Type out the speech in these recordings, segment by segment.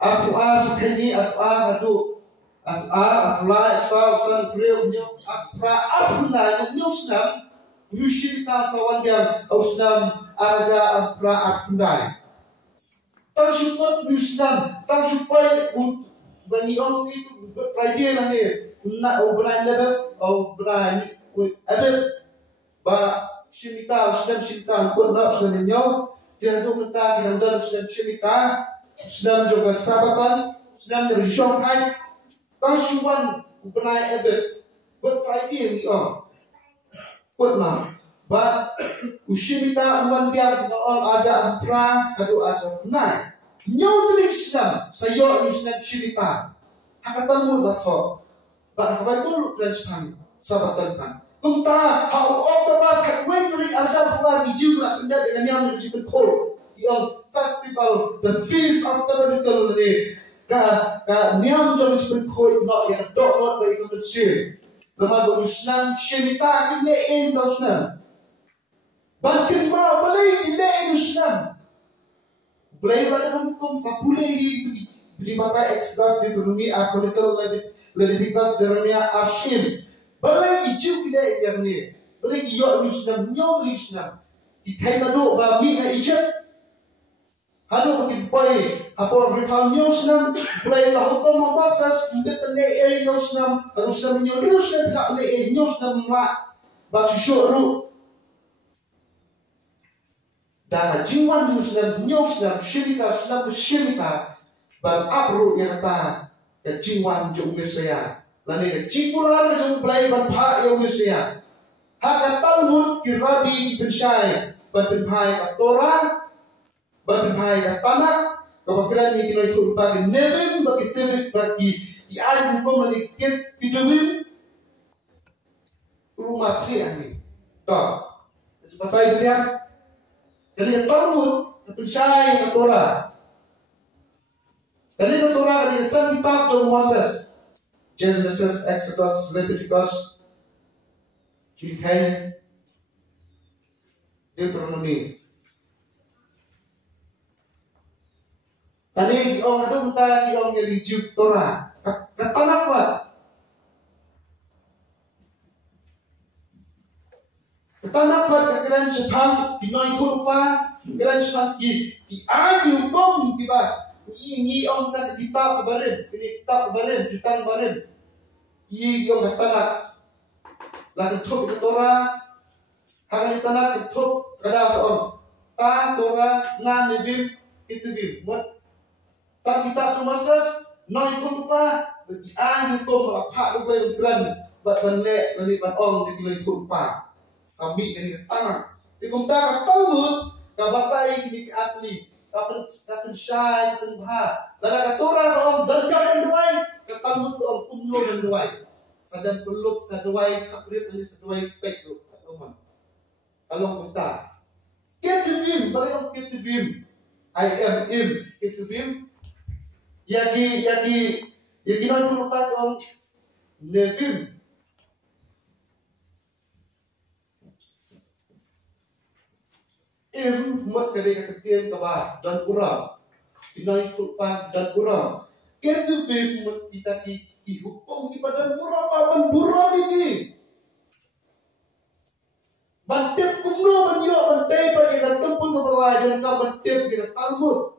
Aku sekali aku apply sa real nyo aku na nyo snam mushim ta sawan yang ausnam araja aku na tang support musnam tang support bani on itu Friday na ni na obran level obran abe ba shimita ausnam ko na ausnam nyo dia tu minta kita dalam shimita ausnam juga sabatan ausnam dari Shanghai Tashuan benai ebe Good Friday ni Good na But ushimita uman dia aja pra kadu aja benai Nyau telik Islam sayo Islam shimita Hakatan mu latho But habai pun transpan sabatan pan Kumta how of the bar kat telik aja pra di juga pindah dengan yang menjadi kol Yang festival the feast of tabernacle ni ka niam jom sepen koi no ya dok not dari kemensia nama berusnam shemita kile en dosnam bankin ma balai kile en usnam balai pada kampung sapule itu di mata Exodus Deuteronomy Chronicle Leviticus Jeremiah Ashim balai iju kile yang ni balai yo usnam nyo usnam di kaina do ba mi na Egypt Hado makin baik, apa rekam nyosnam, mulai lakukan memasas, untuk tenai nyosnam, harusnya menyuruhkan tak le nyosnam mak, baca syuruk. Dan jiwan nyosnam, syemita, bang abru yang kata, jiwan jom Mesya, lalu jipular jom belai bang pak yang Mesya. Hak Talmud kirabi pensyai, bang penpai Torah. Berhai tanah kebakiran ini kita ikut bagi nevim bagi tebik bagi di air hukum menikit dijumim rumah krian ini. Tahu? Seperti itu lihat. Jadi Talmud pensyai Torah. Jadi Torah dari setiap kitab John Moses, Genesis, Exodus, Leviticus, Jihad, Deuteronomy. Tadi orang ada minta orang jadi juk Torah. Kata apa? Kata apa? Kekiran sepam dinoi kurpa, kekiran sepam di ayu kom tiba. Ini orang tak kitab kemarin, ini kitab kemarin, jutaan kemarin. Ini orang kata nak, lagi tuh ke Torah, hari tanah ketup kada seorang. Ta Torah na nebim itu bim. Tak kita Moses, noi kurpa, bagi ayu kom lapar rupai beran, ban le, lani ban om di noi kurpa. Kami kini tanah. Di kumta Talmud, kabatai kini ke atli, kapan syai, kapan bah. Lada Torah om dargan duai, ke Talmud om umno dan duai. Sadam peluk saduai, kaprip dan saduai pek tu, teman. Kalau kumta, ketuvim, balik om ketuvim, I am him, ketuvim. Yagi noi kurpa om nevim. Mat kali keketian kabar dan kurang, dinai kurpa dan kurang. Ketubim mat kita ki hukum di badan kurang apa kurang ini. Bantep kumno banyo bantai pada datang pun kebawah dan kau bantep kita Talmud.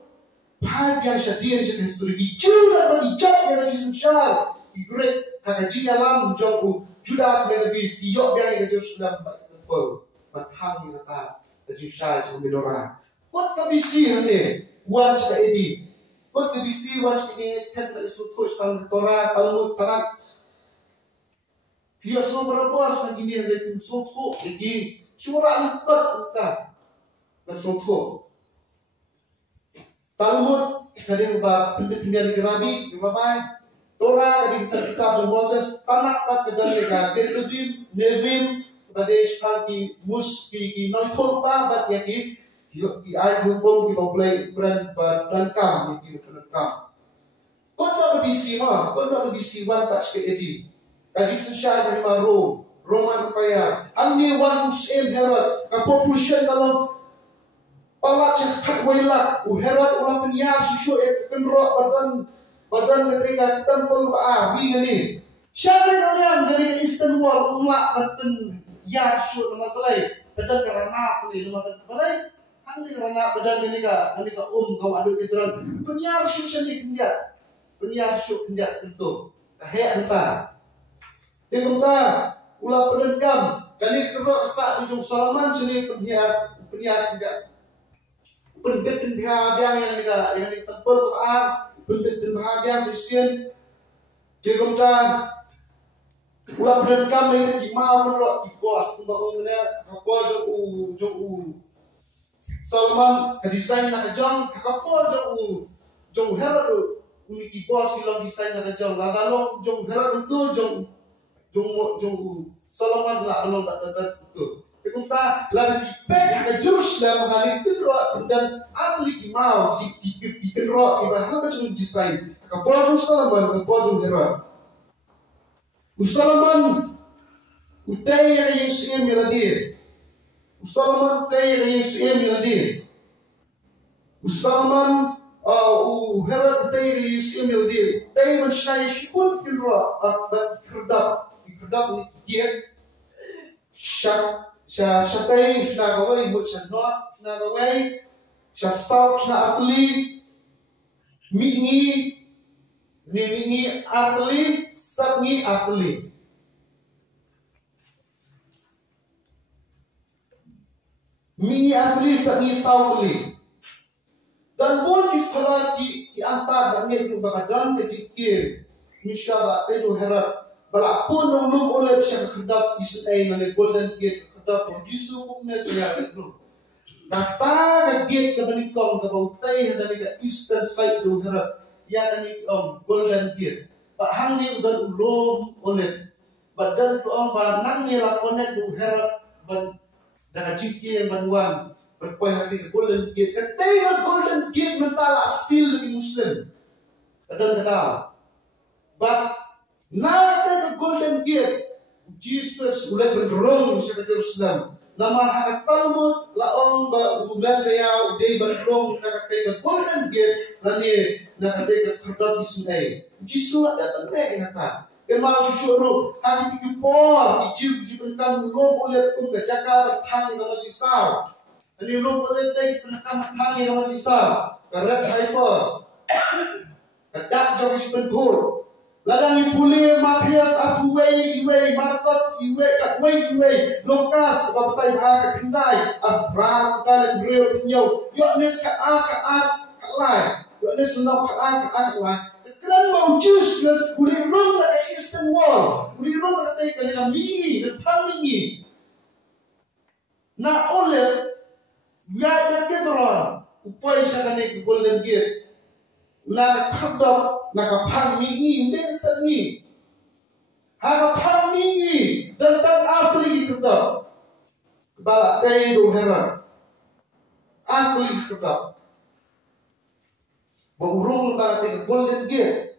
Pai yang syadian cakap histori di Judah bagi jap yang lagi sensal. Di great hakaji alam jauh Judas megabis di yok yang kita sudah bagi tempel. Matang yang kata Jisha cuma menorah. Kot kabisi hane, wan cakap edi. Kot kabisi wan cakap ini sekarang dari sutuh sekarang Torah Talmud tanam. Dia semua berbuat sekarang ini dari sutuh lagi. Surah lekat entah dan sutuh. Talmud dari pindah-pindah di Gerabi, di Rabai. Torah dari kisah kitab John Moses tanak pat kedai Ketuvim, Nevim. Badesh ki mus ki noi thonpa bat ya ki ai hukum ki boleh dan kam ki kam kon no bisi wan pat ke edi kaji sosial dari Roman paya amni wan muslim herod ka population dalam Pala cakap wailat, Herod ulah penyiar susu kenrok badan ketika tempel abi ni. Syari kalian ketika Istanbul mulak badan ya susu nama pelai badan kerana pelai nama pelai. Hang kerana badan ketika kau aduk kituran penyiar susu ni penyiar susu kendiat sebentuk. Kahek entah. Tengok ulah penengkam kali kerok sak ujung Salaman sini penyiar kendiat. Pendek dan bahagian yang ditempel Quran, pendek dan bahagian sesian, jika macam ulah pendekam ni jadi mau menrok di bos, pembangunnya apa jong Salman kedesain nak jong, apa jong Herod di bos bilang desain nak jong, lalu jong Herod itu jong Salman lah belum tak itu. Kita lalu dipek ke Jerusalem hari itu dan atlet mau dikenrok ibarat macam desain. Kapal Salman, kapal Herod. Salman utai yang Yesus meladi. Salman utai yang Yesus meladi. Salman Herod utai yang Yesus meladi. Utai manusia Yesus pun kenrok. Berdap ni dia. Syatai suna kawai buat syanot suna kawai syasab suna atli mingi atli sabngi atli mingi atli sabngi sautli dan pun di sekolah di antar banyak itu bakadan kecil misyabak itu Herod balapun nulung oleh syakh khadab Israel oleh Golden Gate khadab Yesus pun Mesias itu. Kata gate kebenikong kebautai dari ke Eastern Side tu Herod yang ni Golden Gate. Pak hang ni udah ulum oleh badan tu banang ni lakonet tu Herod ban dah cikir banwan berpoin lagi ke Golden Gate. Kata Golden Gate mental asil di Muslim. Kadang-kadang. But now the Golden Gate, Jesus udah berderong sa Jerusalem. Nama hak Talmud laong ba Mesias udah berderong nakatay ka Golden Gate lani nakatay ka khadab Israel. Jesus ada tanda kata. Kemau susuruh hari tikipor ijib kan ulong oleh pun kajaka bertang ka masisau. Ani ulong oleh tay penakam tang ka masisau. Karat hyper. Kadak jogis penghul. Ladang ipuli Matias Abuwei Iwei Markus Iwei Katwei Iwei Lukas Bapatai Bahaka Kendai Abraham Kendai Beliau Penyau Yohanes Kat-a-kat-a-kat-lai Yohanes Senau Kat-a-kat-a-kat-lai Kemudian mau jus Boleh rung nak Eastern Wall Boleh rung nak kata Kena mingi dan pamingi Nak oleh Biar dan ketron Upaya syakani ke Golden Gate Nak khadab nak pang mingi dan sengi, hak pang mingi dan tak arti khadab, balak day do Herod, arti khadab, berurung balak Golden Gate,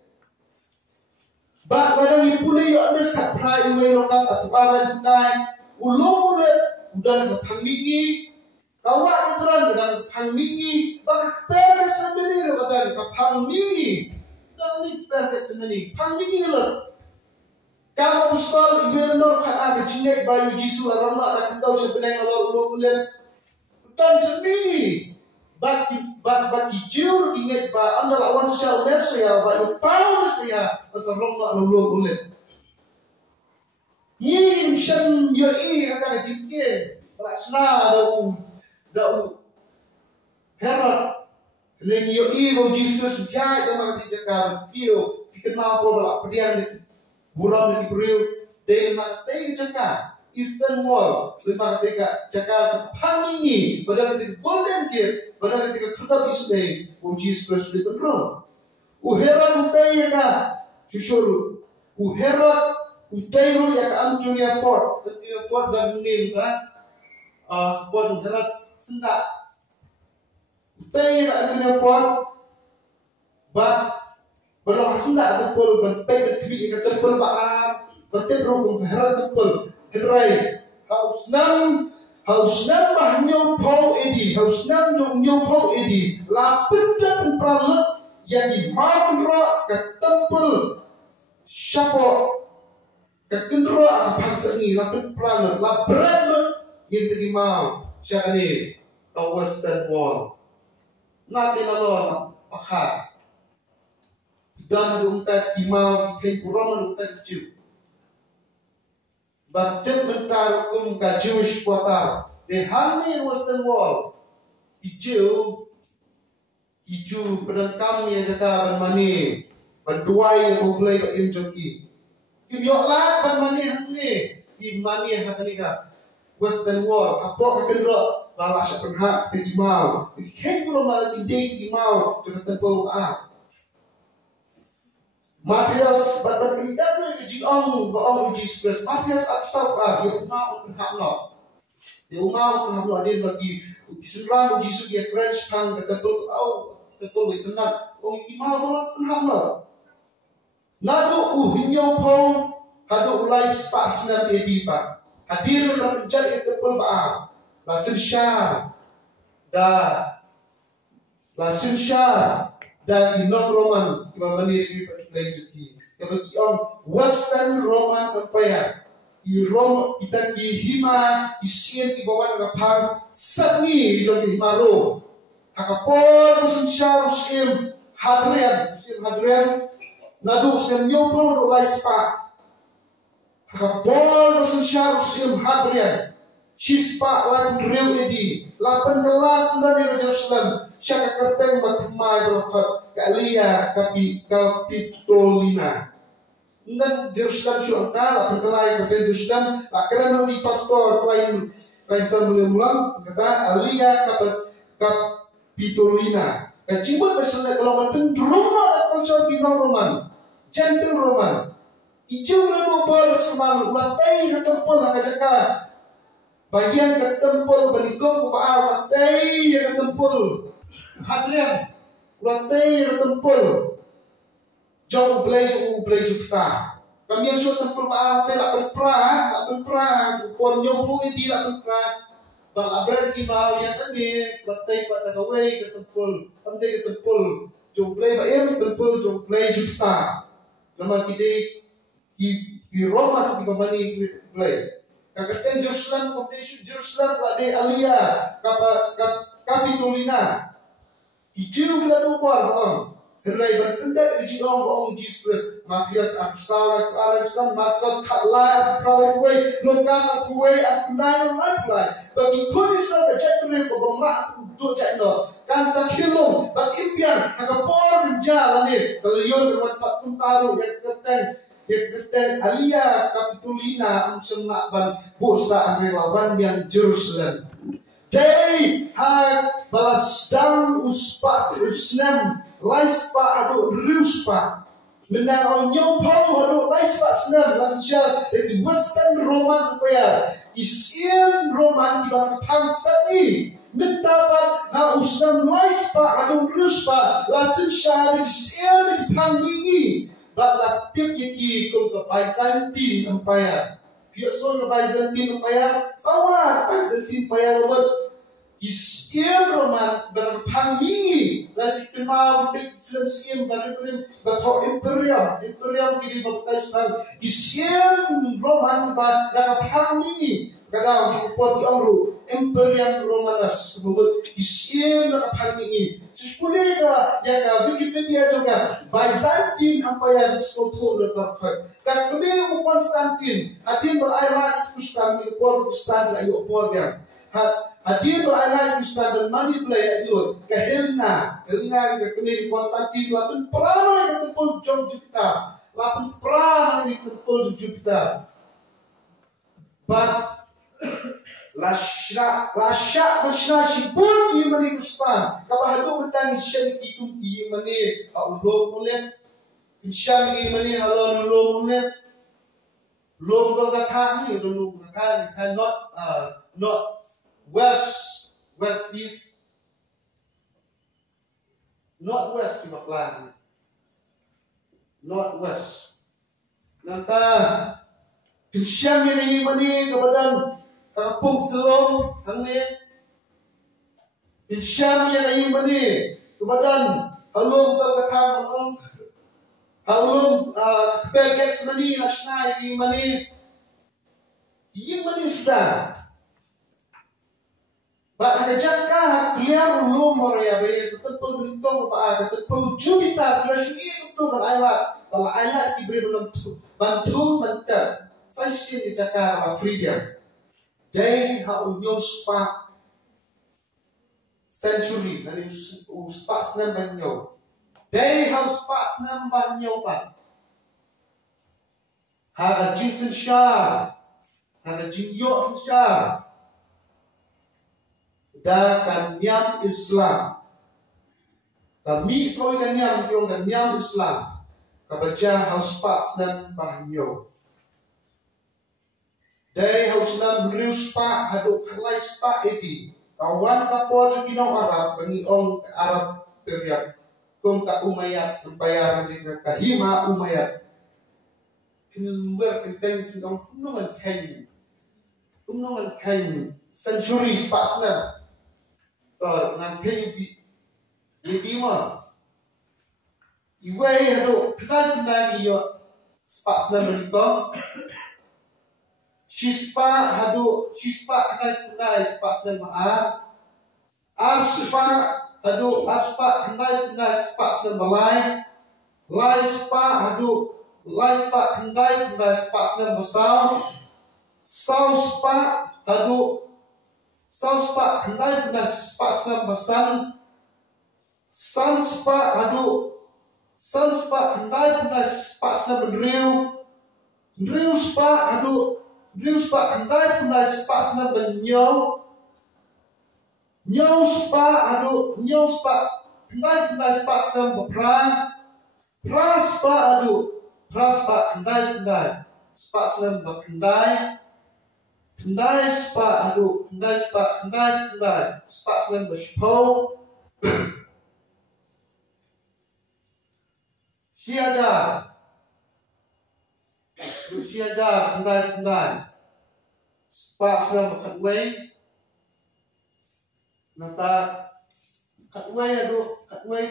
bak ladang ipuli yo ada saprai me lokas atu ada dai, ulung le udah nak pang mingi. Kawak ituran kadang pang mingi, bak perke semeni lo kadang pang mingi, dan ni perke semeni pang mingi lo. Kamu ustal ibu nor kat ada jingai bayu Yesus arama nak tahu sebenarnya lo ulung ulen, dan semeni, bak hijau ingat ba anda lawan sosial media ba tahu saya asal roma ulung ulen. Ni misal yoi kata jingai, rasna Dau Herod Lagi yoi Bau Jesus Biar itu maka dijaga Pio Dikenal po balak pedian Buram di beriu Dari maka dijaga Eastern Wall Dari maka dijaga Pamingi Pada ketika Golden Gate Pada ketika khadab Israel Bau Jesus dipenrung Herod utai ya Syusyuru Herod utai ru ya Antonia Ford Antonia Ford dan nim Buat Herod sendak utai tak ada Ford bah berlaku sendak tepul bentai bertemi ikat tepul baar bentai berhubung Herod tepul Henry haus nam Haus nam mah nyau pau edi, haus nam nyau pau edi. La pencat pralut yang dimakan roh ke tempel siapa ke kendra bangsa ni la pralut la pralut yang terima siapa ni the Western Wall. Nanti nalon pakai dan rumtat imam ikan kurang rumtat kecil. Batet mentar ka Jewish quarter. De hamni Western Wall. Hijau penentang yang jaga ban mani. Ban duai yang mulai ba im joki. Kimyok lat ban mani hamni. Im mani hakani ka Western Wall. Apa ka kendra bala sya penha ke imam. Ikan kurang mala dinding imam jaga tempel ah. Matias berpindah ke Jong baong Jesus Christ. Matias absal dia umau penhamlo. Dia umau penhamlo dia bagi Islam Jesus dia French pang ke tempel tempel itu nak imau balas penhamlo. Nado hinyau pau hado ulai spas na edipa. Hadir na menjadi tempel ba. Lasun syar dan inong Roman kemamani lagi bagi orang Western Roman Empire di Rom kita di hima isien di bawah ngapang sangi di himaro hakapor musim syar musim hadrian nadu musim nyopong rolai spa hakapor musim syar musim hadrian shispa lapan rew edi 18 dari Jerusalem syaka kerteng batmai berkat Kalia Kapitolina. Dan Jerusalem syurta la perkelai ke Jerusalem la kerana di paspor lain belum kata Alia Kapitolina. Kacimut bersama kalau cenderung atau di Roman, gentle Roman. Ijau lalu bolos kemal latai ke tempel la kajaka. Bagian ke tempel benikong ke latai ke tempel. Hadrian latai ke tempel jauh belajar kita. Kami yang sudah tempel latai lapan pra pon nyobu ini lapan pra balabran imau yang kami latai pada kawai ke tempel pandai ke tempel jauh belajar tempel jauh belajar kita. Nama kita di Roma di Bamani belajar. Kakak Jerusalem kemudian Jerusalem latai Alia Kapitolina. Ijau bila dupar orang, herai berpendak ijau orang Jesus Christ, Matias Absalak, Alexander, Markus, Katla, Prawai, Lukas, Akuai, Akunan, Laplai. Bagi kunisal kejadian mereka bermak untuk jadinya, kan sakilum, bagi impian, agak jalan ni, kalau yon bermat pun taruh yang keteng Alia Kapitolina, nak ban bosa relawan yang Jerusalem. Day hag balas dang uspas usnam laispa adu ruspa menang au nyopau adu laispa snam lasja di Western Roman Empire isien Roman di bawah pangsani mendapat na usnam laispa adu ruspa lasja isien di pangingi balatip yaki kum ke Byzantine Empire. Biasa ke Byzantine Empire, sama Byzantine Empire Roman. Isien Roman berpanggi dan dikenal big film siem baru batok imperium kini berkaitan dengan isien Roman berpanggi kadang support orang imperium Romanas kemudian isien berpanggi sepuluh ya Wikipedia juga Byzantine Empire soto berkait dan kemudian Konstantin hadir berairan itu sekarang di Konstantin ayo bornya hadir berairan Islam dan mandi belai itu kehelna ke kemiri Konstantin lapan perang yang tempul jom Jupiter lapan perang yang tempul Jupiter but lasya shibun imani Kristen kapahadu utang syan kikum imani ulum mulai syan imani halon ulum mulai lum kau kata ni ulum kata not west east not west Kimaklan not west nanta Syam ini mani kepada Kampung Selong Hangni Insyam yang ayu mani kebadan halum katam halum peget semani nasna yang mani sudah Ba ada jakka beliau ulum moria bayi tetepul benitong ba tetepul jubita beliau itu berailat kalau ailat diberi bantu mentah saya sini jakka Afrika Day how news pa century na spas ng banyo. Day how spas ng banyo pa. Haga jinsen siya. Haga jinyo siya. Da kanyang Islam. Kami soy kanyang yung kanyang Islam. Kabaja how spas ng banyo. Day haus nam rius pa haduk kalai spa edi kawan kapol Filipino Arab bangiong Arab periak kum ka Umayyad tempayaran di kahima Umayyad kinwer kenteng kinong kunungan kain century spa snam to ngan kain bi ma iwai haduk kenal iyo spa snam benito Shispa kenai spas dan ma'ar. Arspa kenai spas dan balai. Lai spa kenai spas dan besar. Sau spa kenai spas dan besar. San spa kenai spas dan beriu. Beriu spa Rius pa kendai punai spas na benyong. Nyong spa kendai punai spas na beprang. Pras pa kendai spas na bekendai. Kendai spa kendai spas na bersepau. Siaja kendai spas na katway nata katway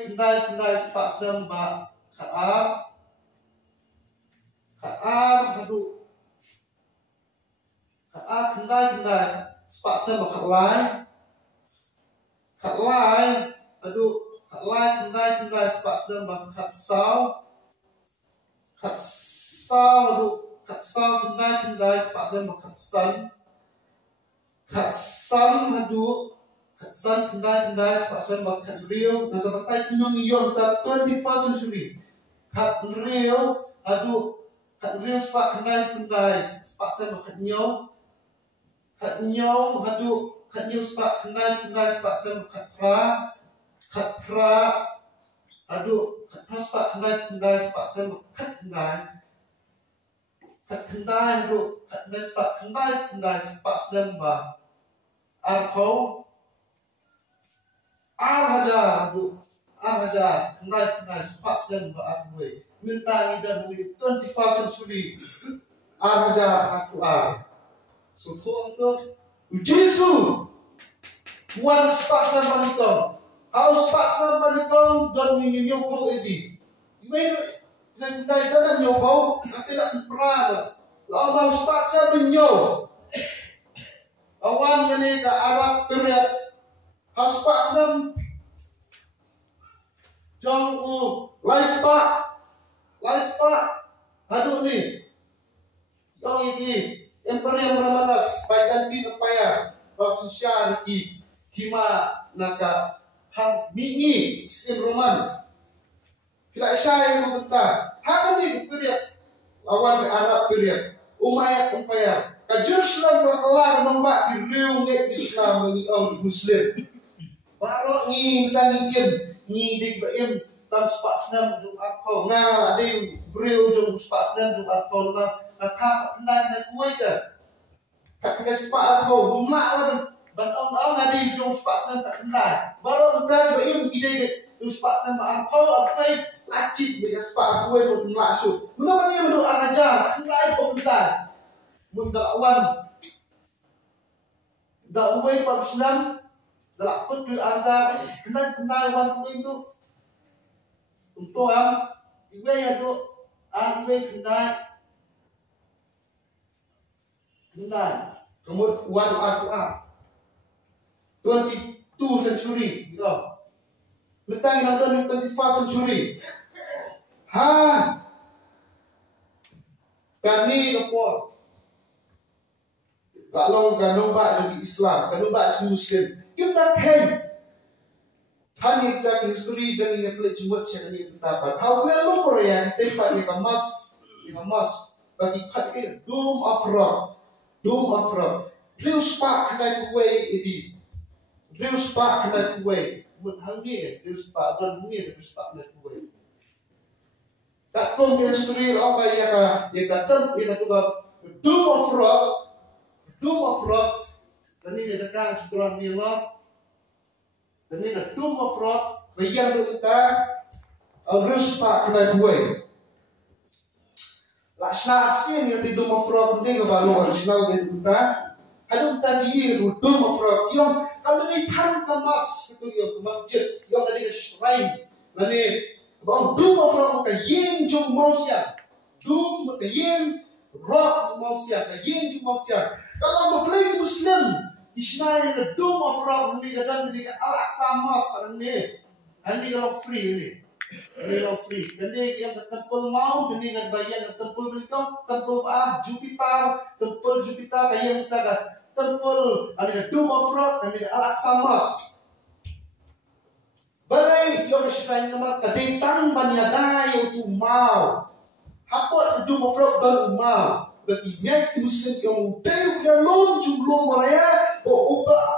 kendai spas na ba kaar kendai spas na ba katlay kendai spas na ba katsau kendai spas na ba katsan kendai spas na ba katriyo nasa patay kunong iyon ta 21st century katriyo spa kendai spas na ba katnyo spa kendai spas na ba katra spa kendai spas na ba kendai spas na ba arpo arhaja kendai spas na ba arwe minta ida di 21st century arhaja aku so to Jesu wan spas na banitong spas na banitong don ninyong ko edi kendai dalam nyokau tidak pernah lawan spasa menyo awan mereka Arab periat haspas nam jong laispa hadu ni yang ini Imperium Romanos Byzantine Empire Persia di hima naka ham mii Islam Roman Bila saya yang membentang, hari ini period lawan ke Arab period, Umayyad Empire, ke Jerusalem berkelar membak di riungnya Islam bagi orang Muslim. Baru ni mendangi ni digbaim tam spak senam Jumat kau ngal ada beriu jom spak senam Jumat kau nak kendai nak kuai ke, tak kendai spak kau bumak lah ban orang ada jom spak senam tak kendai. Baru mendangi baim ide spak senam kau apa Lacik bila sepak gue untuk melasuh. Mula ni menurut ajar, kendai pun kendai. Mendakwan da uwe pa Islam dalak put du anja kena wan semua itu untuk iwe ya tu iwe kena kemudian wan Al-Quran 22 century ya letang yang ada 21st century kani kapor kalau kanong ba jadi Islam, kanong ba jadi Muslim, kita kan kita history dan yang boleh jumpa siapa ni pendapat. How boleh lo Korea di tempat yang emas bagi kat ke doom of rock. Rius pak kena kuai ini, rius pak kena kuai, muthangi rius pak dan hangi rius pak kena kuai. Tak pun history apa yang kata doom of rock. Doom of rock, dan ini adalah setelah nilai, dan ini adalah doom of rock, bayang tu kita, harus pak kena gue. Laksana asin yang doom of rock penting kalau original kita, ada tadi doom of rock yang kalau ini tan kemas itu yang masjid, yang tadi ke shrine, dan ini bang doom of rock ke yang jom mausia, doom ke yang rock mausia, ke yang jom mausia. Kalau membeli Muslim, istilahnya the Dome of Rock ini kadang jadi Al-Aqsa Mosque pada ini kalau free ini kalau free. Jadi yang ke temple mau, ini kan bayang ke temple mereka, temple Jupiter kayak yang kita kan temple ada Dome of Rock, ini Al-Aqsa Mosque. Balai yang istilahnya nama kadetang banyadai untuk mau. Apa Dome of Rock baru mau. Bagi nyai Muslim yang udah lom jumlah mereka,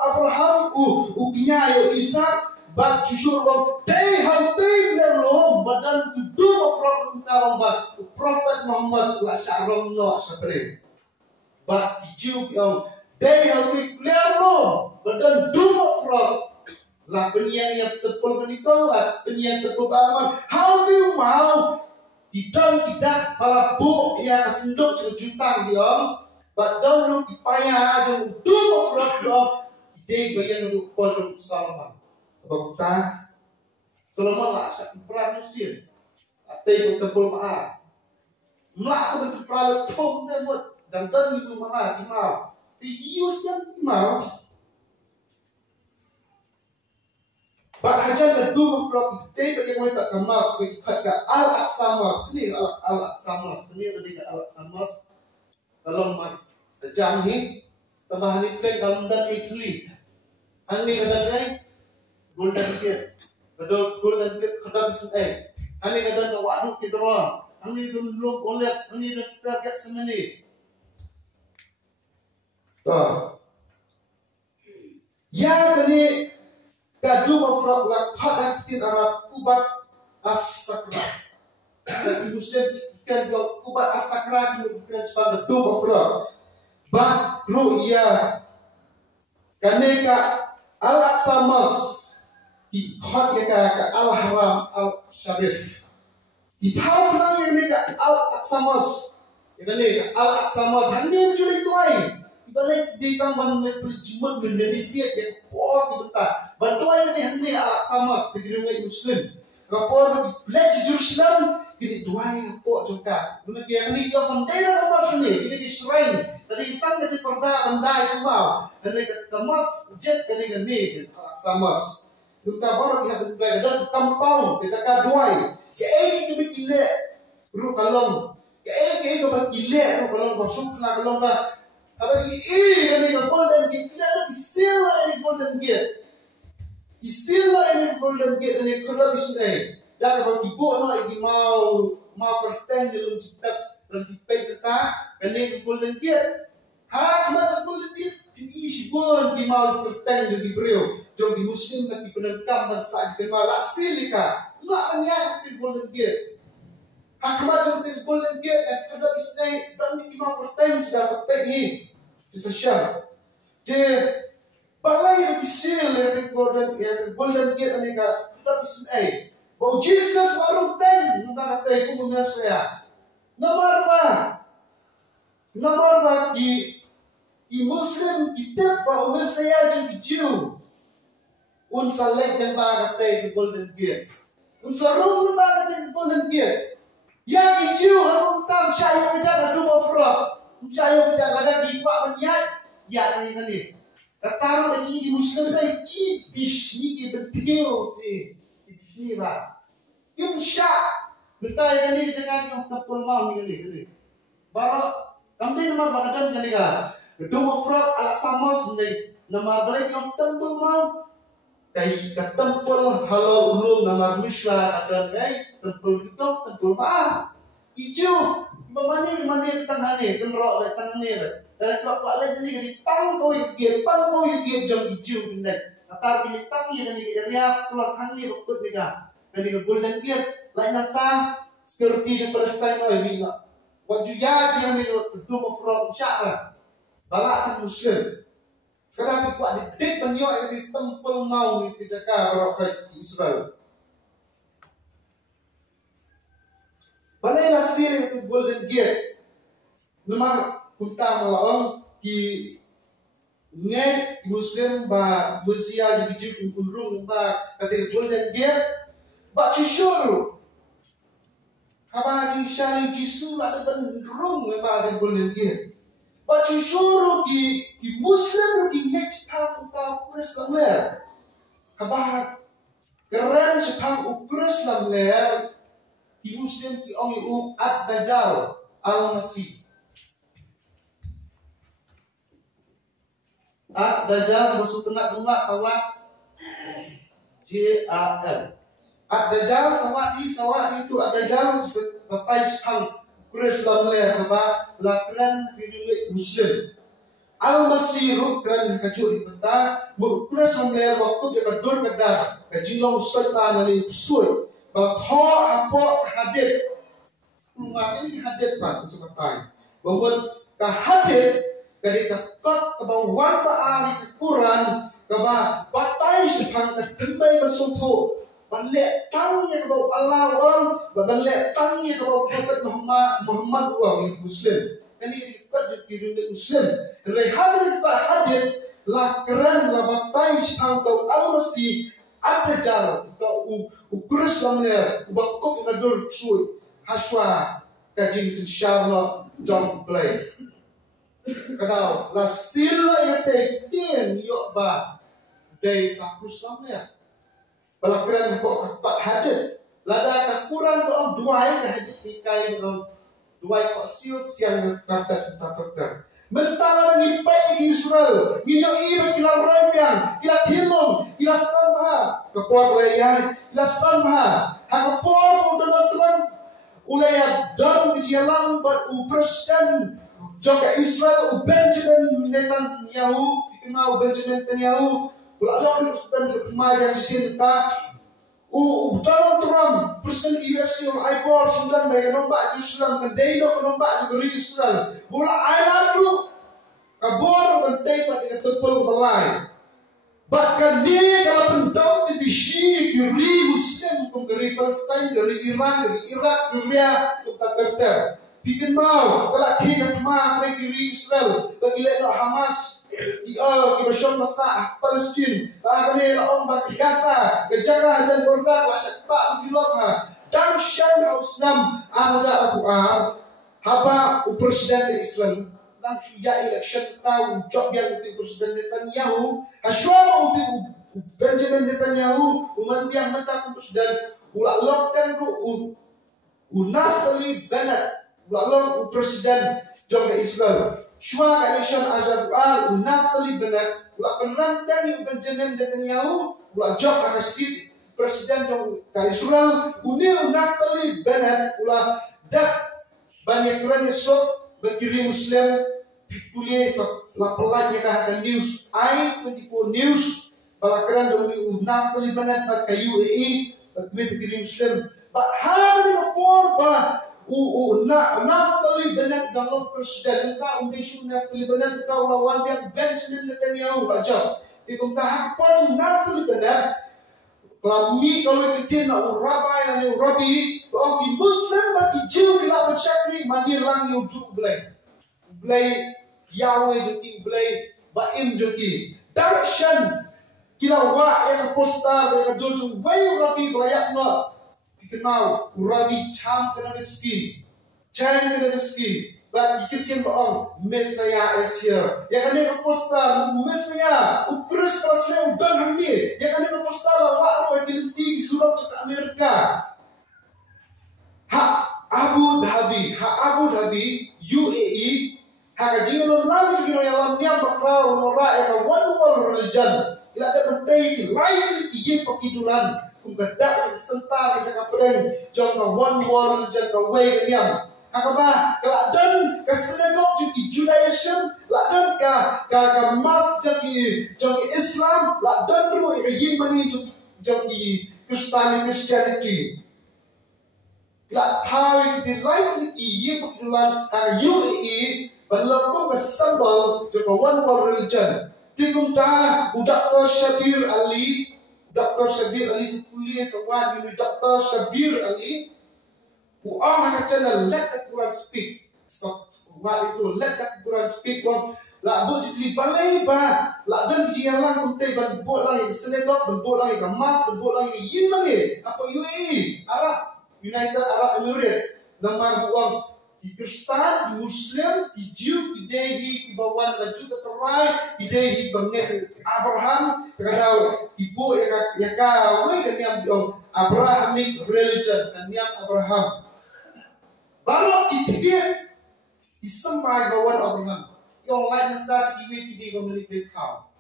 Abraham, ukinya Ishak, bak jujur lom, hantai lom, badan Dome of Rock entah bak Prophet Muhammad la syarong no sabre, bak hijau yang hantai lom, badan Dome of Rock lah penyiang yang tepul menikah, penyiang tepul balaman, hantai mau. Tidak para buk yang sendok dengan jutang dia, badan lu dipayah aja Dome of Rock dia, ide bayang lu pojok Solomon. Abang kita Solomon lah satu perang Mesir, atau bertempur maaf, melak bertempur tom temut dan itu maaf imam, tius yang imam. Bahagian ke Dome of Rock itu bagi mereka kemas bagi kata Al-Aqsa Mosque ini Al-Aqsa Mosque ini ada Al-Aqsa Mosque kalau jam ni tambahan ni plan kalau dan Italy ani kadang golden gate kadang ani kadang waduk kita orang ani belum oleh ani target semeni ya ini Dome of Rock la khadak tin Arab kubat as-sakra. Jadi Muslim kan kubat as-sakra bukan sebagai Dome of Rock. Bak ru'ya kaneka Al-Aqsa Mosque di khad ya ka Al-Haram Al-Sharif. Di tahu nang yang ka Al-Aqsa Mosque. Ya kan Al-Aqsa Mosque hanya mencuri itu ai. Balik di tamban perjumpaan menjadi dia yang dibentak. Bantuan ini Al-Aqsa Mosque di rumah Muslim. Kapor pledge Jerusalem ini dua yang juga. Kemudian ini yang mendera rumah ini ini shrine. Tadi kita ngecek perda benda itu mau. Dan ini kemas jet ini Al-Aqsa Mosque. Kita baru kita berbeda dan tampang kejaga dua. Ya ini kita gile ru kalong. Ya ini kita gile ru kalong masuk na kalong ba. Apa ini kan ini golden gate tidak ada istilah ini golden gate. Istilah ini golden gate ini kerana di sini. Jangan bagi buat ini mau perteng dalam kitab dan dipai kita kan ini golden gate. Kenapa golden gate? Ini si buat di mau perteng di beliau. Jom di Muslim bagi penentang bangsa kenal asilika. Maknanya itu golden gate. Kenapa itu golden gate? Kerana di sini dan di mau perteng sudah sampai ini. Bisa share. Jadi balai di sini yang golden gate ini kan kita di sini. Bau Jesus baru ten, ntar kata aku mengasah. Nomor apa di i Muslim kita ba Mesaya ju Jew un salek yang ba kate Golden Gate un sarum ba kate Golden Gate yang i Jew harum tam syai ka jat adu ofra syai ka jat ada di pa banyai ya kali kataru lagi di Muslim dai i bishni ke betiu bishni ba kim sya bentai kali jangan yang tempul mau ni kali baru kami nama bakadan kali ka gedung ofra ala samos ni nama balik yang tempul mau kai ka tempul halau ulum nama miswa ada kai tempul itu tempul ba ijo mani tangane kenro tangane dan bapak lain jadi tang kau yang dia jam ijo benda kata bini tang yang ni dia plus hangni bakut ni ka kali Golden Gate lain nyata security seperti lain bina waju ya dia ni gedung ofra syara balak Muslim kadang buat di penyok di tempel mau di Jakarta Barokai Israel balai hasil itu Golden Gate memang kunta malaong di ngai Muslim ba Musia jadi unrung ba kata Golden Gate ba cishuru haba di syari jisu ada benrung ba ada Golden Gate ba cishuru di Muslim di ngai Jepang kunta Ukres lamler haba keren Jepang Ukres lamler di Muslim di ong Ad-Dajjal Al-Masih Ad-Dajjal bersutunat rumah sawat J-A-L Ad-Dajjal sawat di itu Ad-Dajjal sebagai Jepang Ukres lamler haba lakran hidup Muslim Al-Masih keren kacu ibta Ukres lamler waktu dia berdur kedah kajilong syaitan ini usul Batho apa hadir rumah ini hadir pak seperti bahwa hadir dari kekat kebawaan baari kekuran keba batai sepang kedemai bersuatu balik tangnya kebau Allah orang balik tangnya kebau Prophet Muhammad orang Muslim ini kekat di dunia Muslim dari hadir lah keren lah batai sepang kau Al-Masih Ad-Dajjal kau Ukres lamler bakok kadur suy haswa kajing inshallah jom play kadau la sila yate tien yo ba dei kakus lamler balakran kok tak hadir lada kakuran kok duai ka hadir ikai duai kok siul siang kata kata mentala lagi pai di Israel minyo iba kila royang kila tilong kila samha kapor layan kila samha hakapor Donald Trump ulaya dan kejalan buat presiden jangka Israel Benjamin Netanyahu dikenal Benjamin Netanyahu lalu presiden kemarin dia sisita Donald Trump presiden US yang ikor 9 mereka nombak Islam kan dino nombak juga Israel bola island dulu kabur bantai pada ketempel belai bahkan dia kalau pendau di bisi kiri Muslim kiri Palestin kiri Iran kiri Irak Syria kita terter bikin mau kalau kita kemana kiri Israel bagi lelak Hamas di Bashar Masa Palestin akhirnya lawan bagi Gaza kejaga ajan berkat wasyak tak bilokha dan syan Usnam anaja Abu haba presiden Israel dan sudah election tahu job yang untuk presiden Netanyahu asyama untuk Benjamin Netanyahu umat yang mentah presiden ulah lokkan Naftali Bennett ulah presiden jangka Israel Shua election ajabu Naftali Bennett ulah penrantang Benjamin Netanyahu ulah job asid presiden jangka Israel unil Naftali Bennett ulah dak banyak orang esok berkiri Muslim kuliah lapelanya ke news I24 news balakaran demi Naftali Bennett ke UAE berkiri Muslim bahkan ngepor Naftali Bennett dalam presiden kita undang Naftali Bennett kita lawan yang Benjamin Netanyahu raja di kumtah apa Naftali Bennett Lami kalau kita nak urabai dan urabi, kalau di Muslim bagi Jew kita bersyakri mani lang yujuk belai Yahweh joki belai baim joki. Dangshan kila wa yang posta yang dulu way Rabbi belayak no dikenal Rabbi Cham kena meski Cham kena meski but dikirim baong Messiah is here yang ada posta Messiah upres pasal dan hamil yang ada posta lawa yang dikirim surat ke Amerika Abu Dhabi UAE Hakajinon lang juga yang lamnya bakra nora yang one world religion. Ila ada penting lain izin pakidulan kung gadak sentar jaga pereng jong one world religion ka way kanyam. Akaba kaladan ka synagogue jadi Judaism, ladan ka mas jadi Islam, ladan ru izin mani jadi Christianity. La tahu kita lain izin pakidulan UAE Balapun kesambal jika one world religion. Tikum ta Dr. Shabir Ali sekuliah sewan ini Dr. Shabir Ali. Uang nak cakap let the Quran speak. So what itu let the Quran speak. Wang la bu jadi balai ba la dan jialan kuntai ban bo lagi senedok ban bo lagi kemas ban bo lagi yin lagi apa UAE United Arab Emirates nama uang di Kristen, di Muslim, di Jew, di Dehi, di bawah baju keterai, di Dehi banget Abraham, terkadang ibu yang kawin kan yang Abrahamic religion kan yang Abraham. Baru kita disemai bawah Abraham. Yang lain tadi kita memiliki kau.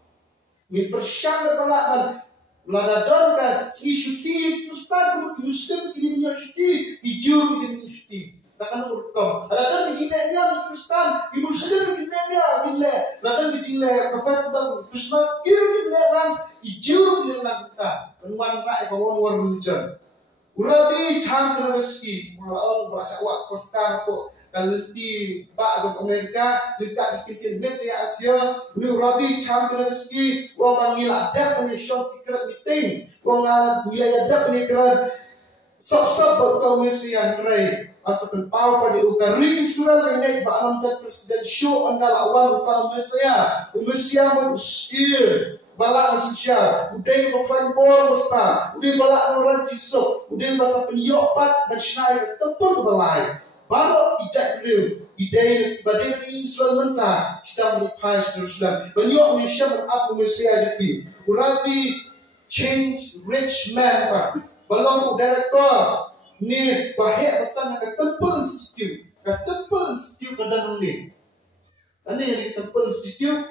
Mempersyangka teladan meladon kan si syuti Kristen, di Muslim kita menyuti, di Jew kita menyuti. Akan berkong. Ladan kecilnya Kristen, di Muslim kecilnya kecil. Ladan kecilnya kepas tentang Christmas, kecilnya lang, hijau kecilnya lang kita. Penuan rak kawan war religion. Urabi Cham kena meski, malah bahasa awak kostar ko. Kalenti pak dok Amerika dekat dikitin Messiah Asia. Ni Urabi Cham kena meski. Wang panggil ada punya show secret meeting. Wang alat wilayah ada punya keran. Sop-sop betul Messiah Ray. Ataupun pau pada ukari Israel yang naik ba'alam dan presiden show anda lawan utama Messiah manusia balak manusia udah berflain bor mesta udah balak orang jisok udah bahasa penyopat dan syai ketempul ke balai baru ijak real idai badai Israel mentah kita melipai Jerusalem penyok ni syam aku Messiah jadi urabi change rich man pak balong director ni bahaya pesan ke temple institute ke dalam ni. Ini yang temple institute,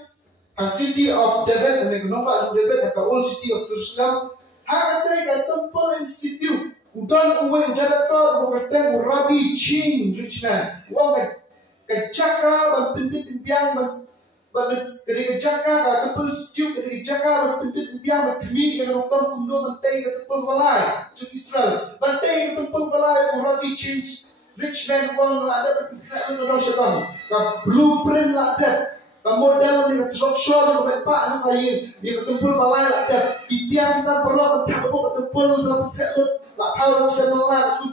city of David, and nomor David, old city of Jerusalem. Hakatai ke temple institute. Udan uwe director berkata Rabbi Ching Richman. Uang ke Jaka berpimpin impian ketika Jaka ke temple institute ketika Jaka berpimpin impian berpemi yang rupam kuno mentai ke temple balai untuk Israel. Bantai ke tempat balai Rabbi Change Richman uang ada berpikiran dalam syaitan. Ke blueprint ada, ke model ni ke structure ke pak tu kayu di ke tempat balai ada. Tiang kita perlu berdak ke tempat dalam pikiran lah tahu nak sebelah tu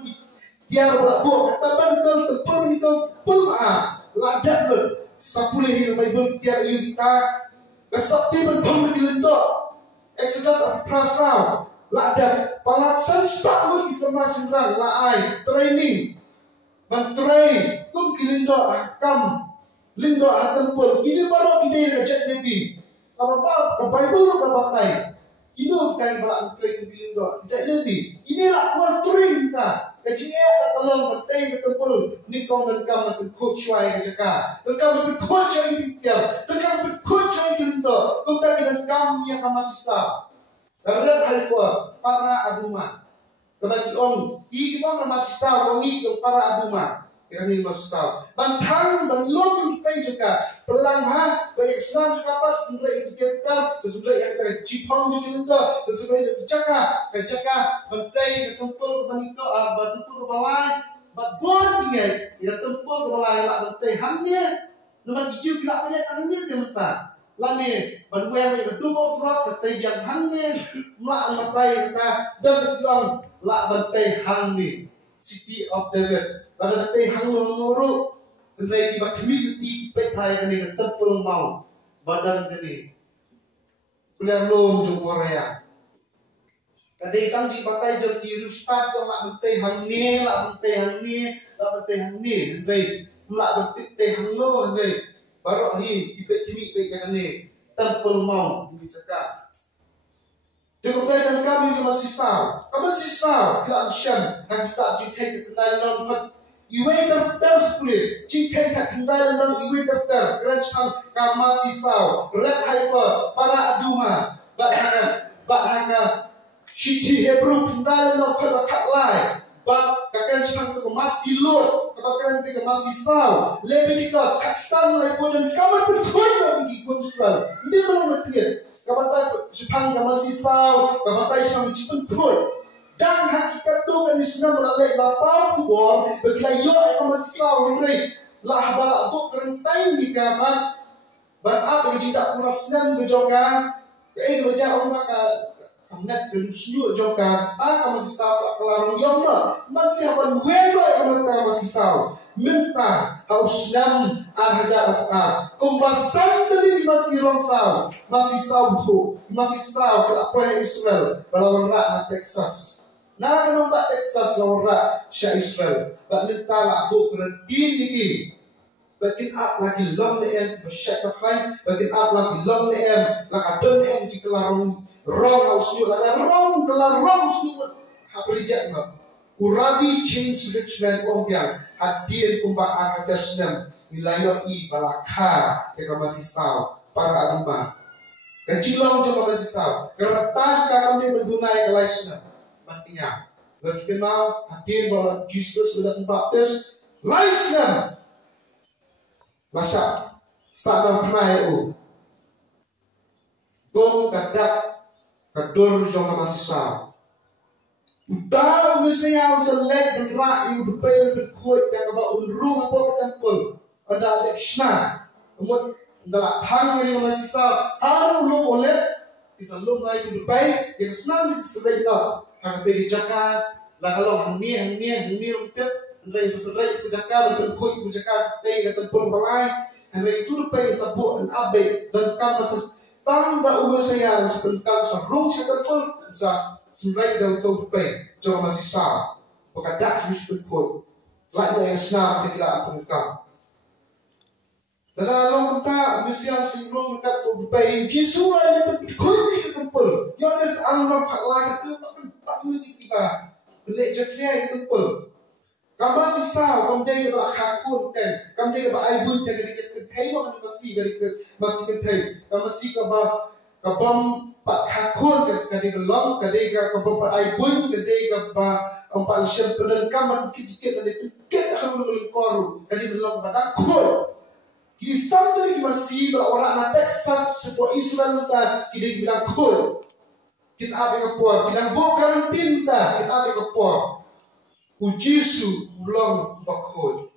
tiang berdak ke tempat tempat itu pun ada ber. Sapulih di Bible tiap ayu kita kesakti berbang di lendok Exodus of Prasau lada palatsan sepuluh isma cenderang laai training mentrai kum di lendok hakam lendok tempel ini baru ide reject nabi apa ke Bible ke batai ini kita balak mentrai kum di lendok reject nabi inilah mentrai kita kecilnya kalau mentai ke tempel nikong dan kam dan coach cuai ke cakap dan kam dan coach cuai di tiap dan kam dan coach cuai di lendok kumta dan kam yang kam sisa karena hal kuat para agama kebagi om i kita masih tahu ini yang para agama yang ini masih tahu bantang belum kita juga pelanghan baik Islam juga pas sesudah itu kita sesudah yang kita Jepang juga lendok sesudah itu cakap bantai ke tempel ke manito tempel ke balai buat tinggal ya tempel ke balai lah bantai hamnya nama hijau bila punya hamnya dia mentah lani bantuan yang kedua frog setai yang hamnya mak matai kita dan yang lah bantai hamnya City of David. Ada bantai hang nuru, Henry di community petai kani ke tempel mau badan kani. Kuliah lom jung Korea. Kadai tang ji patai jeng kiru start yang lak menteh hang ni, lak menteh hang ni, lak menteh hang ni. Henry lak menteh hang no Henry. Baru ni ipet kimi pet yang ni tempel mau ni cakap. Dia kata kami masih sah. Kami masih sah. Kita asyam. Hang kita jingkai ke kendai non fat. Iwe terter sepuluh. Jingkai ke kendai non iwe terter. Kerajaan kami masih sah. Red hyper. Para aduma. Bat haka. Shiti Hebrew kendai non fat bakat lai. Bat kakan cakap tu masih lor. Kabakan tu masih sah. Leviticus kaksan lai bodan. Kamu berkuat lagi konstral. Ini belum betul. Kapatai Jepang masih sah. Kapatai Jepang Jepang kuat. Dan hakikat tu kan Islam melalui lapar kubur. Berkelayu masih sah. Mereka lah balak tu kerentai ni kapan. Dan apa yang tidak kurang senang berjokan. Kerja orang kamet berlusuh jokan. Apa masih sah kelarang yang mana. Masih apa nuero yang masih sah. Minta harus nam arhajar kumbasan tadi masih rongsau masih saubu masih sau apa Israel balawan rak na Texas na kanumba Texas lawan rak sya Israel bak minta la abu kerentin ini bakin up lagi long ne em besyat baklain bakin up lagi long ne em lakadon ne em jikelarong rong ausyu la rong kelarong syu haprijak ngap Urabi change Richmond Ombiang hadir kumbang akajasnem wilayah i balaka yang masih sah para rumah kecilang juga masih sah kertas kami berdunai laisnya nantinya berkenal hadir bahwa Yesus sudah baptis laisnya masak sadar pernah itu gong kadak kadur juga masih sah. Udah misalnya selek berak ibu depan berkuat dan kaba unrung apa tempel ada lekshna umut dalam thang yang masih sah haru lom oleh bisa lom lagi ibu depan yang senang sesuai dengan hang tegi jakat lah kalau hang ni untuk dari sesuai ibu jakat berkuat ibu jakat tegi ke tempel balai hang itu depan disebut dan abai dan kam masih tanda umur saya sebentar sarung saya tempel usah Sebenarnya dalam tahun depan, jangan masih sah. Berkadak harus berkut. Lalu yang senang ketika pemukam. Dan dalam kita mesti harus diurung dekat tahun depan. Yesus yang berkut di tempel. Yang Allah nampak lagi itu tak mungkin kita. Belik jadinya di tempel. Kamu masih sah. Kamu dia berakakun kan. Kamu dia beraibun kan. Dari ketai makan masih ketai. Kamu masih kabam pat kakun kadai belum kadai kabam pat aibun kadai kabam empat syam penengkaman kicik kadai pikir harus lengkoru kadai belum pada kul Islam tu masih orang anak Texas sebuah Islam kita bilang kul kita apa kapur kita bo karantin kita apa kapur ujisu belum bakul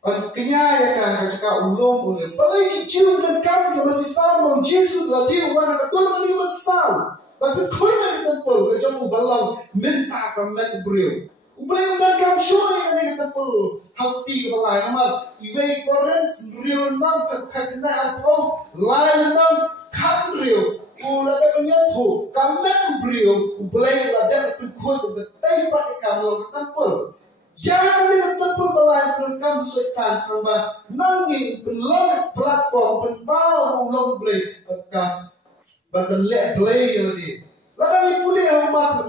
Kenyayaan kacau ulung ulung. Paling kecil dan kami masih sama. Yesus lah dia orang ketua kami masih sama. Tapi kau yang ketempel kacau balang minta kami beriu. Ubay dan kami syurga yang ketempel. Hati kepala nama. Iway korens real nam kakna alpo lain nam kan real. Ulah ada kenyatu kami beriu. Ubay lah dan kau betai pakai kami lo ketempel. Jangan ada tempel balai perekam syaitan kerana nanging belak platform penbau ulang beli berkah berlek beli lagi. Lalu pulih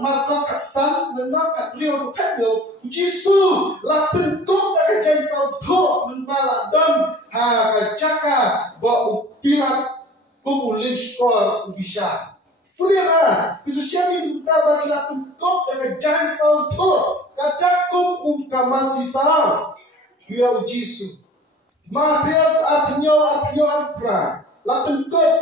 markas katsan lenang kat rio bukan yo. Yesus lah penkok tak kajian sabtu menbalak dan kacaka bawa pilat kumulin skor bisa. Pulih mana? Bisa siapa itu kita bagi lah penkok tak kajian sabtu. Katakum masih sah. Dia Yesus. Matias artinya arpra. Lapan kot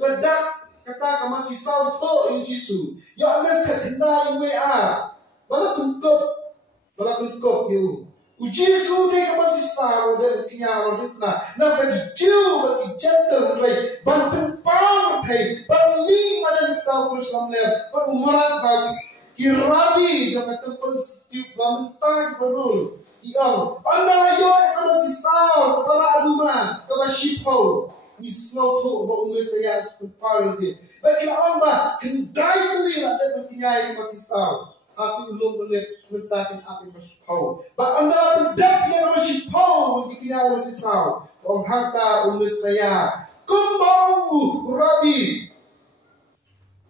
kadak kata masih sah to Yesus. Ya Allah ketenda WA. Walaupun kot you. Yesus dia masih sah dan kenyal rupna. Nak bagi jauh bagi gentle rai. Ban pau thai. Ban ni madan kau Islam le. Ban umrat bagi Kirabi jangan tempel setiap lamentang berul. Iang, anda layon kama sistaw, kama aduma, kama shipol. Isno tu ba umisaya sepuluh dia. Bagi orang ba, kendai kali ada bertiai kama sistaw. Aku ulung boleh mentakin apa yang shipol. Ba anda pendap yang kama shipol, bagi kina kama sistaw. Orang harta umisaya. Kumbau Rabi.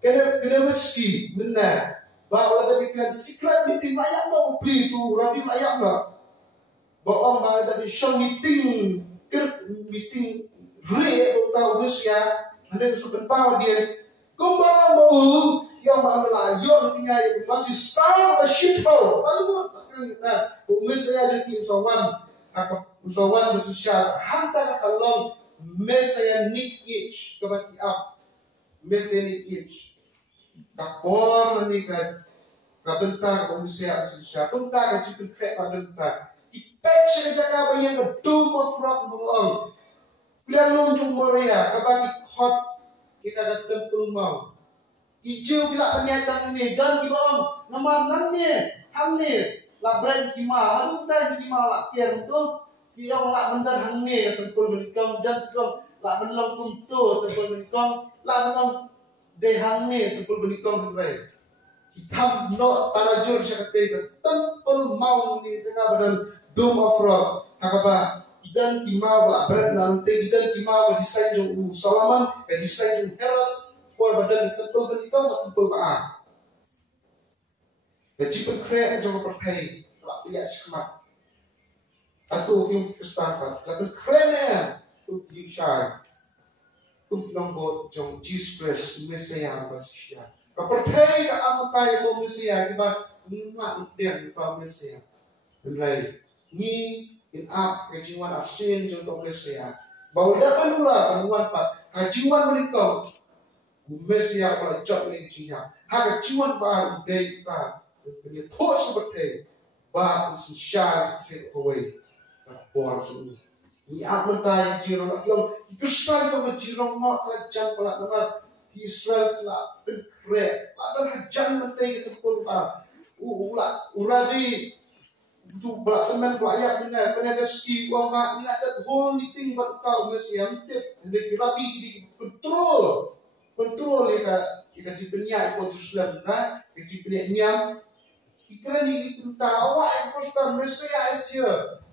Kena meski benar. Bahawa ada pikiran secret meeting layak nak beli tu Rabi layak nak. Bahawa ada syam meeting re atau Rusia anda sukan power dia. Kumbau yang mana layak nantinya masih sama shippo. Lalu kita Rusia jadi usahawan bersosial hantar kalong messianic age kebati up messianic age. Kapor ni kan kabentar manusia Indonesia bentar kan cikin krek kabentar ipek sejaga bayang ke dome of rock belong kalian loncung Moria kabagi khot kita datang pulmau hijau bila penyatang ni dan kibang nama nangnya hangnya labrai kima harus tak kima lak tiang tu kiyang lak bentar hangnya tempul menikam dan kong lak benlang punto tempul menikam lak benlang dehang ni tempul menikam berai hitam no tarajur syakate tempul mau ni jaga badan dome of rock hakaba dan kima lak berat nanti dan kima desain jong Salaman desain jong Herod kuar badan tempul menikam tempul ba'a Jipun krek jong pertai lak pilih sekemat atau film Kristapan lapan keren untuk syai untuk nombor jong Jesus Christ Messiah Messiah kapertai ka amutai ko Messiah diba ingat dia ka Messiah berai ni in up kejiwan asin jong ka Messiah bawa datang pula kanuan pak hajiwan mereka Messiah pula jot ni kejinya ha kejiwan ba dei ka dia thos seperti ba usin syai ke away buar sini. Ni apa tay jirong yang Kristen yang jirong nak kerajaan pelak dengar Israel pelak penkret. Ada kerajaan nanti kita pun urabi tu pelak teman pelak ayat benar. Kena meski uang mak ni ada whole meeting berkau mesti yang tip. Hendak rabi di kontrol ya kita cipenya ikut Islam kan. Kita cipenya nyam. Ikan ini tentang awak yang Kristen Malaysia Asia.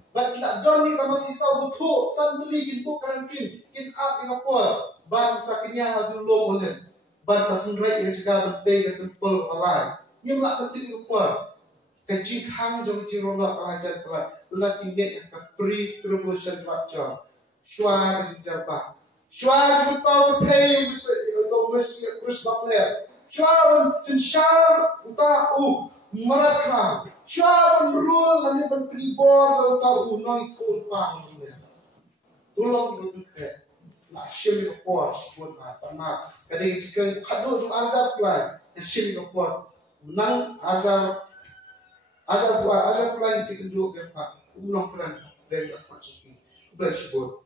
Baik nak doni kama sisa betul sandeli kin bu karantin kin up kin apa bangsa kenya dulu oleh bangsa sendiri yang juga berdaya ke tempel halal ni melak penting apa kecik hang jom cirona kerajaan pelat pelat tinggi yang beri revolution rapture syua kecik jarba syua jika kau berpay untuk mesti Chris Butler syua sensyar utau meraklah syua menrul nanti berpribor kalau tahu unoi kurang tolong berdekat nak syemi kepor pun tanah kadang jika kado tu azab plan syemi kepor menang azab plan isi kedua keempat umnong keren dan tak macam ini bersebut